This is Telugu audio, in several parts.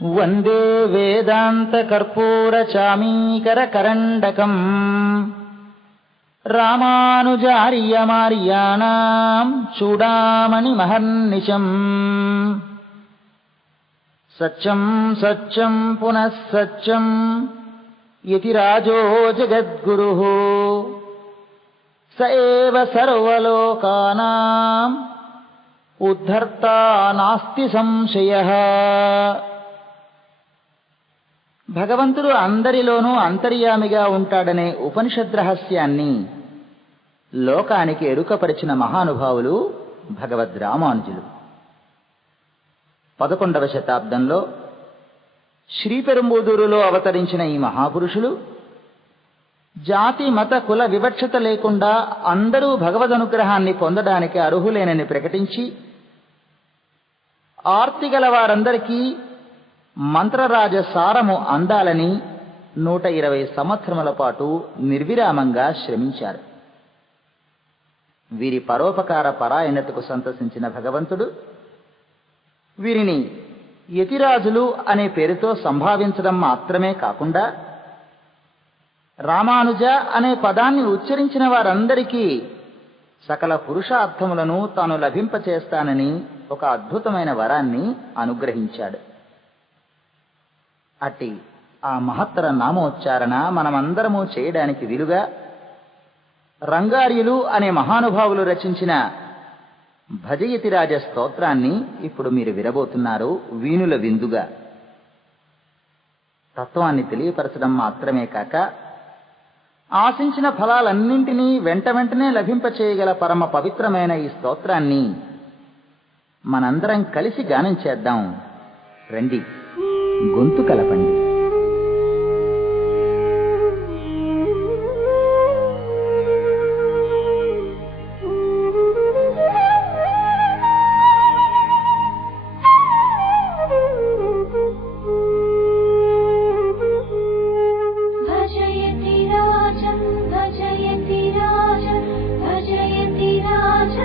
వందే వేదాంత కర్పూర చామీకర కరండకం రామానుజార్యమార్యాణాం చూడామణి మహర్నిశం. సత్యం సత్యం పునః సత్యం యతిరాజో జగద్గురుః స ఏవ సర్వలోకానాం ఉద్ధర్తా నాస్తి సంశయః. భగవంతుడు అందరిలోనూ అంతర్యామిగా ఉంటాడనే ఉపనిషద్ రహస్యాన్ని లోకానికి ఎరుకపరిచిన మహానుభావులు భగవద్ రామానుజులు. 11వ శతాబ్దంలో శ్రీపెరుంబుదూరులో అవతరించిన ఈ మహాపురుషులు జాతి మత కుల వివక్షత లేకుండా అందరూ భగవదనుగ్రహాన్ని పొందడానికి అర్హులేనని ప్రకటించి ఆర్తిగల వారందరికీ మంత్రరాజ సారము అందాలని 120 సంవత్సరముల పాటు నిర్విరామంగా శ్రమించారు. వీరి పరోపకార పరాయణతకు సంతసించిన భగవంతుడు వీరిని యతిరాజులు అనే పేరుతో సంభావించడం మాత్రమే కాకుండా రామానుజ అనే పదాన్ని ఉచ్చరించిన వారందరికీ సకల పురుషార్థములను తాను లభింపచేస్తానని ఒక అద్భుతమైన వరాన్ని అనుగ్రహించాడు. అట్టి ఆ మహత్తర నామోచ్చారణ మనమందరము చేయడానికి వీలుగా రంగార్యులు అనే మహానుభావులు రచించిన భజయతిరాజ స్తోత్రాన్ని ఇప్పుడు మీరు వినబోతున్నారు వీణుల విందుగా. తత్వాన్ని తెలియపరచడం మాత్రమే కాక ఆశించిన ఫలాలన్నింటినీ వెంటనే లభింపచేయగల పరమ పవిత్రమైన ఈ స్తోత్రాన్ని మనందరం కలిసి గానం చేద్దాం. రండి, గొంతు కలపండి. भजयति राजं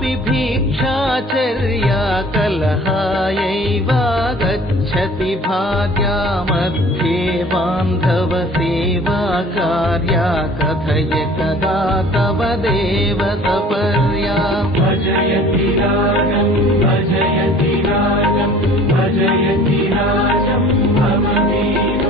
कापि भिक्षाचर्या कलहायैव गच्छति भार्या मध्ये बान्धवसेवा कार्या कथय कदा तव देव सपर्या भजयति राजं भजयति राजं भजयति राजं भवनीनो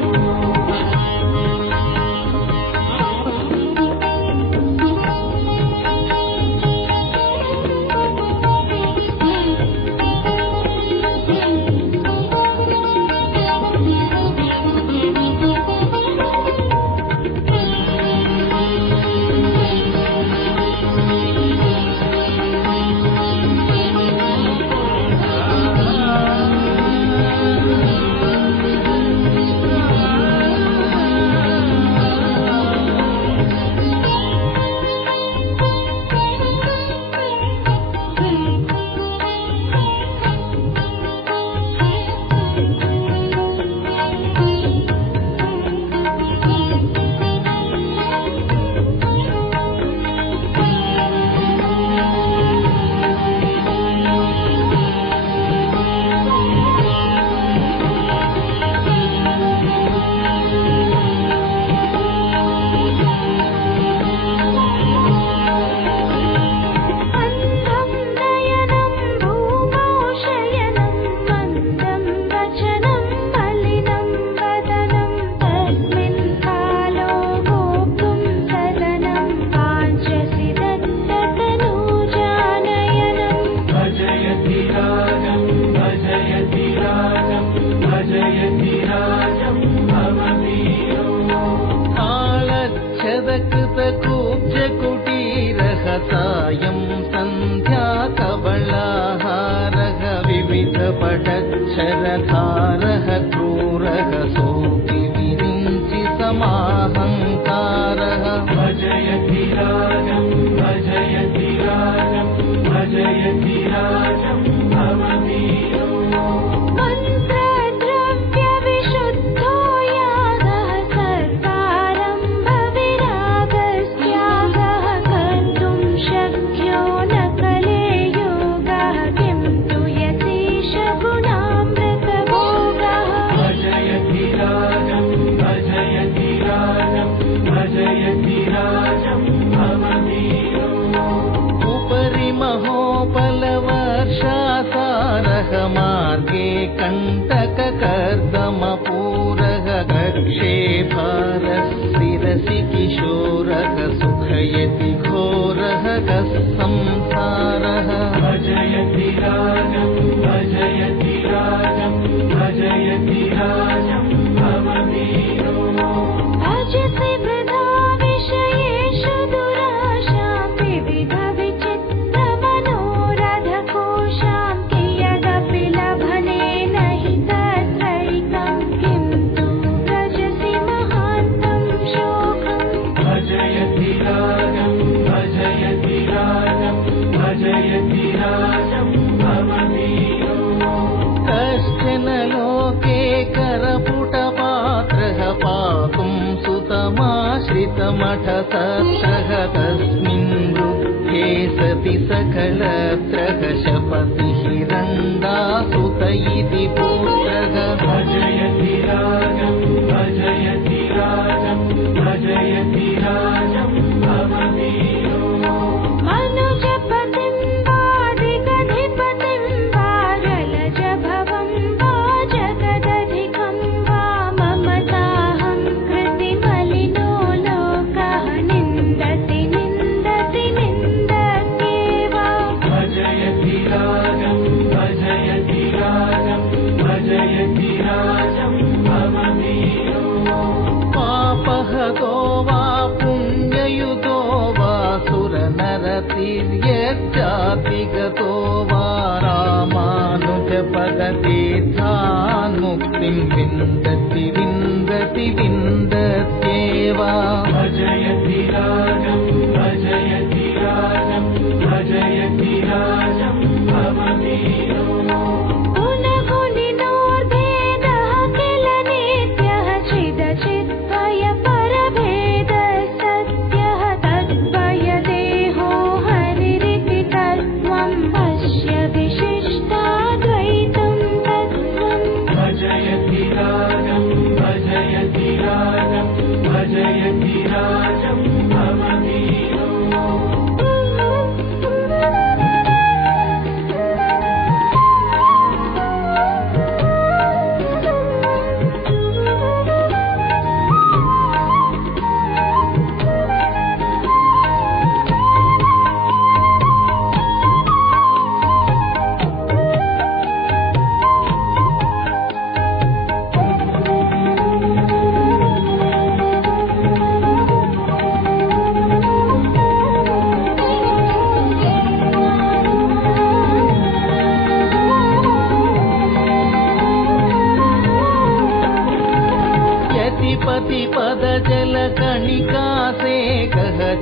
शरधारः क्रूरः सोऽपि विरिञ्चि समाहङ्कारः भजयति राजं भजयति राजं भजयति राजं भवनीनो मन्त्रद्रव्यविशुद्धो यागः सर्वारम्भविरागस्त्यागः कर्तुं शक्यो न कले योगः किं तु यतीश गुणामृतभोगः भजयति राजं भजयति राजं भजयति राजं भवनीनो उपरि महोपलवर्षासारः मार्गे कण्टककर्दमपूरः कक्षे भारशिरसि किशोरः सुखयति घोरः कः संसारः भजयति राजं भजयति राजं भजयति राजं भवनीनो भजति वृथा विषयेषु दुराशां विविध विचित्रमनोरथकोशां कियदपि लभने नहि तत्रैकं किं तु व्रजसि महान्तं शोकम् भजयति राजं भजयति राजं भजयति राजं भवनीनो कश्चन लोके करपुटपात्रः पातुं सुतमाश्रितमठतत्रः तस्मिन् वृद्धे सति सकलत्रः शपति हिरण्डासुत इति पुत्रः भजयति राजं भजयति राजं भजयति राजं भवनीनो मनुजपतिं वादिगधिपतिं वा जलजभवं वा जगदधिकं वा ममताहं कृतिमलिनो लोकः निन्दति निन्दति निन्दत्येव भजयति राजं भजयति राजं भजयति राजं भवनीनो पापहतो वा पुण्ययुतो वा सुरनरतिर्यच्चातिगतो वा रामानुजपदतीर्थान् मुक्तिं विन्दति विन्दति विन्दत्येव भजयति राजं भजयति राजं भजयति राजं भवनीनो गुणगुणिनोर्भेदः किल नित्यः चिदचिद्वय परभेदः सत्यः तद्वय देहो हरिरिति तत्त्वं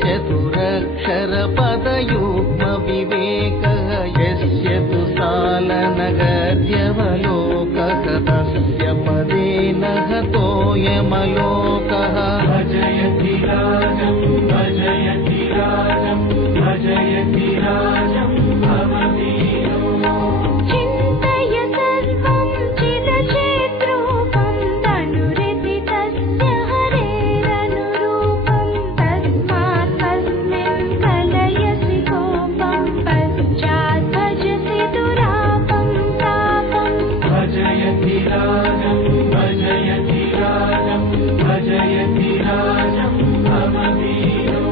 चतुरक्षरपदयुग्मविवेकः यस्य तु सालनगद्यवलोकः तस्य पदेन हतोऽयमलोकः। भजयति राजं भजयति राजं भजयति राजं भवदीयो। चिन्तय सर्वं चिदचेद्रूपं तनुरिति तस्य हरेरनुरूपं तस्मात् तस्मिन् कलयसि कोपं पश्चात् भजसि दुरापं तापम्। भजयति राजं भजयति राजं भजयति राजं भवदीयो।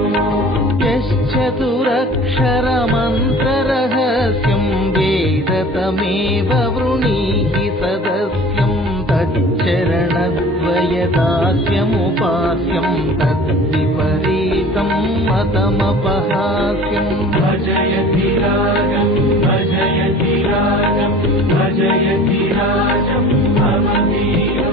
यश्चतुरक्षरमन्त्ररहस्यं वेद तमेव वृणीहि सदस्यं तच्चरणद्वयदास्यमुपास्यं तद्विपरीतं मतमपहास्यम्। भजयति राजं भजयति राजं भजयति राजं भवदीयो।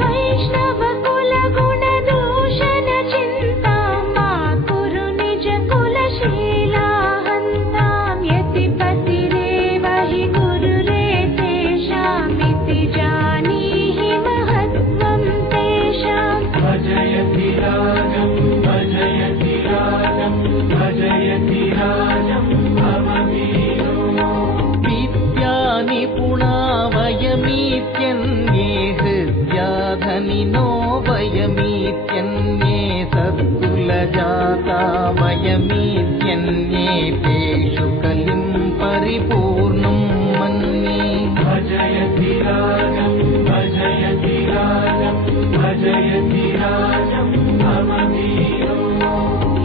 वैष्णवकुलगुणदूषणचिन्तां मा कुरु निजकुलशीलाहन्तां यतिपतिरेव हि गुरुरेतेषामिति जानीहि महत्त्वं तेषाम्। भजयति राजं भजयति राजं भजयति राजं भवदीयो। विद्यानिपुणा वयमीत्यन्ये हृद्याधनिनो वयमीत्यन्ये सत्कुलजाता वयमीत्यन्ये तेषु कलिं परिपूर्णं मन्ये। भजयति राजं भजयति राजं भजयति राजं भवदीयो।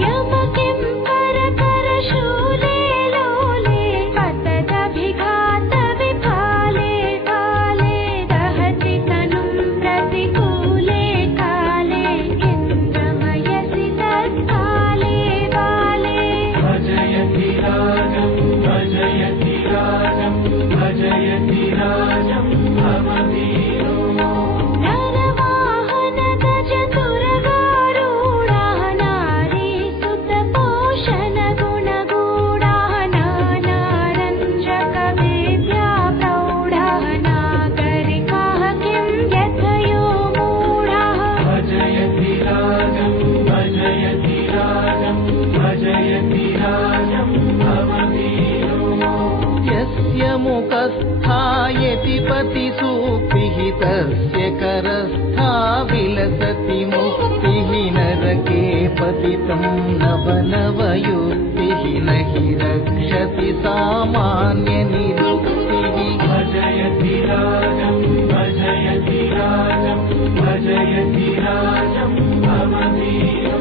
यमकिं परकरशूले लोले पतदभिघातविफाले काले दहति तनुं प्रतिकूले काले इन्द्रमयसि तत्काले बाले। भजयति राजं भजयति राजं भजयति राजं भवदीयो। नरवाहनगजतुरगारूढाः नारीसुतपोषणगुणगूढाः नानारञ्जकवेद्या प्रौढाः नागरिकाः किं यथयो मूढाः। भजयति राजं भजयति राजं भजयति राजं भवदीयो। यस्य मुखस्थायति पतिसूक्तिः तस्य करस्था विलसति मुक्तिः नरके पतितं नवनवयुक्तिः न हि रक्षति सामान्यनिरुक्तिः। भजयति राजं भजयति राजं भजयति राजं भवदीयो।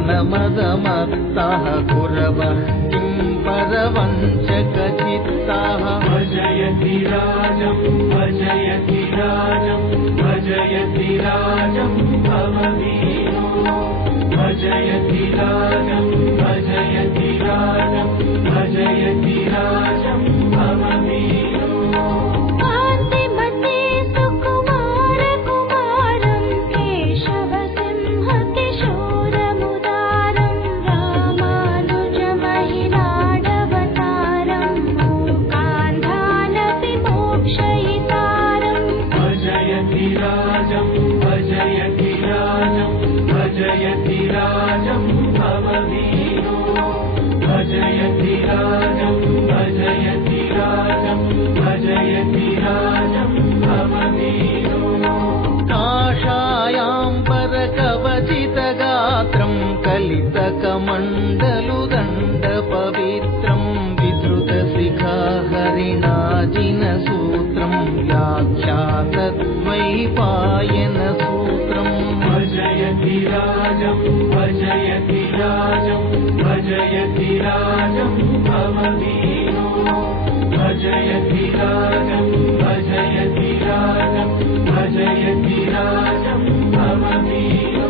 धनमदमत्ताः कुरवः किं परवञ्चकचित्ताः। भजयति राजं भजयति राजं भजयति राजं भवदीयो। भजयति राजं भजयति राजं भजयति राजं भवदीयो। कान्तिमते सुकुमार कुमारं కమండలు దండ పవిత్రం విధృత శిఖా హరిణాజిన సూత్రం వ్యాఖ్యాతద్వైపాయన సూత్రం భజయతి రాజం భజయతి రాజం భజయతి రాజం భవవీరో భజయతి రాజం భజయతి రాజం భజయతి రాజం భవవీరో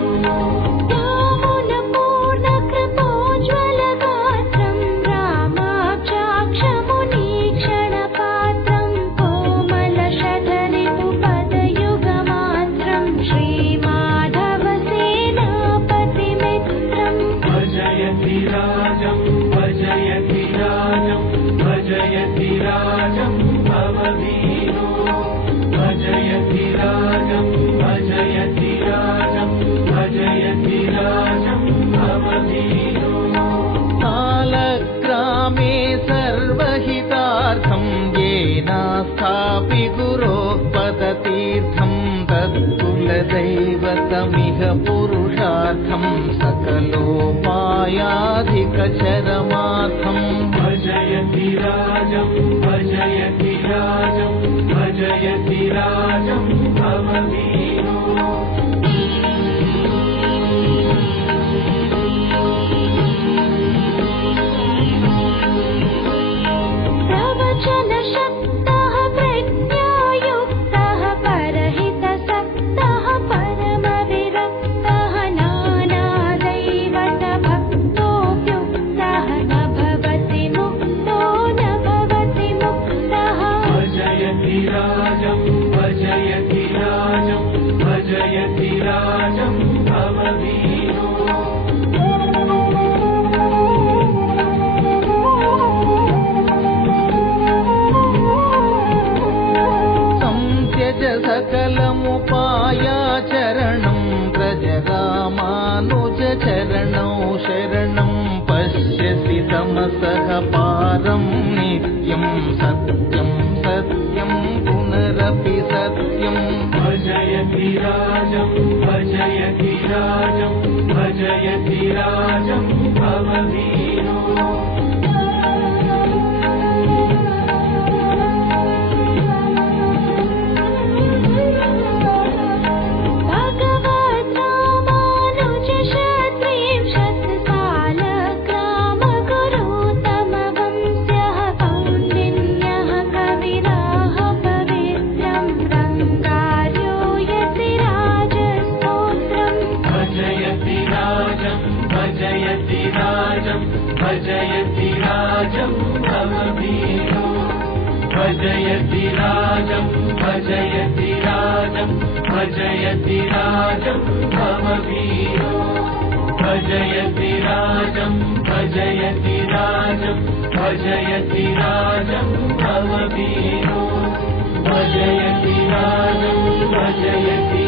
రామునపూర్ణకృపోజ్వలగాత్రం రామాక్షాక్షమునీక్షణపాత్రం కోమలశఠరిపుపదయుగమాత్రం శ్రీమాధవసేనాపతిమిత్రం భజయతి రాజం భజయతి రాజం భజయతి రాజం భవవీరో భజయతి రాజం భజయతి రాజం భజయతి రాజం భవవీరో కాలగ్రామే సర్వహితార్థం येनास्थापि गुरोः पदतीर्थं तत्कुलदैवतमिह पुरुषार्थं सकलोपायाधिकचरमार्थम् भजयति राजं भजयति राजं भजयति राजं भववीरो प्रवचनशक्तः प्रज्ञायुक्तः परहितसक्तः परमविरक्तः नानादैवतभक्तोऽप्युक्तः न भवति मुक्तो न भवति मुक्तः भजयति राजं भजयति राजं भजयति राजं भववीरो संत्यज सकलमुपायाचरणं व्रज रामानुजचरणौ शरणं पश्यसि तमसः पारं नित्यं सत्यं सत्यं पुनरपि सत्यम् भजयति राजं भजयति राजं भजयति राजं भववीरो भगवद्रामानुजशत्रिंशत्सालग्रामगुरुतमवंस्यः कौण्डिन्यः कविराः पवित्रं रङ्गार्यो यतिराजस्तोत्रम् भजयति राजं भजयति राजं भजयति राजं भववीरो भजयति राजं भजयति राजं भजयति राजं भववीरो भजयति राजं भजयति राजं भजयति राजं भववीरो भजयति राजं भजयति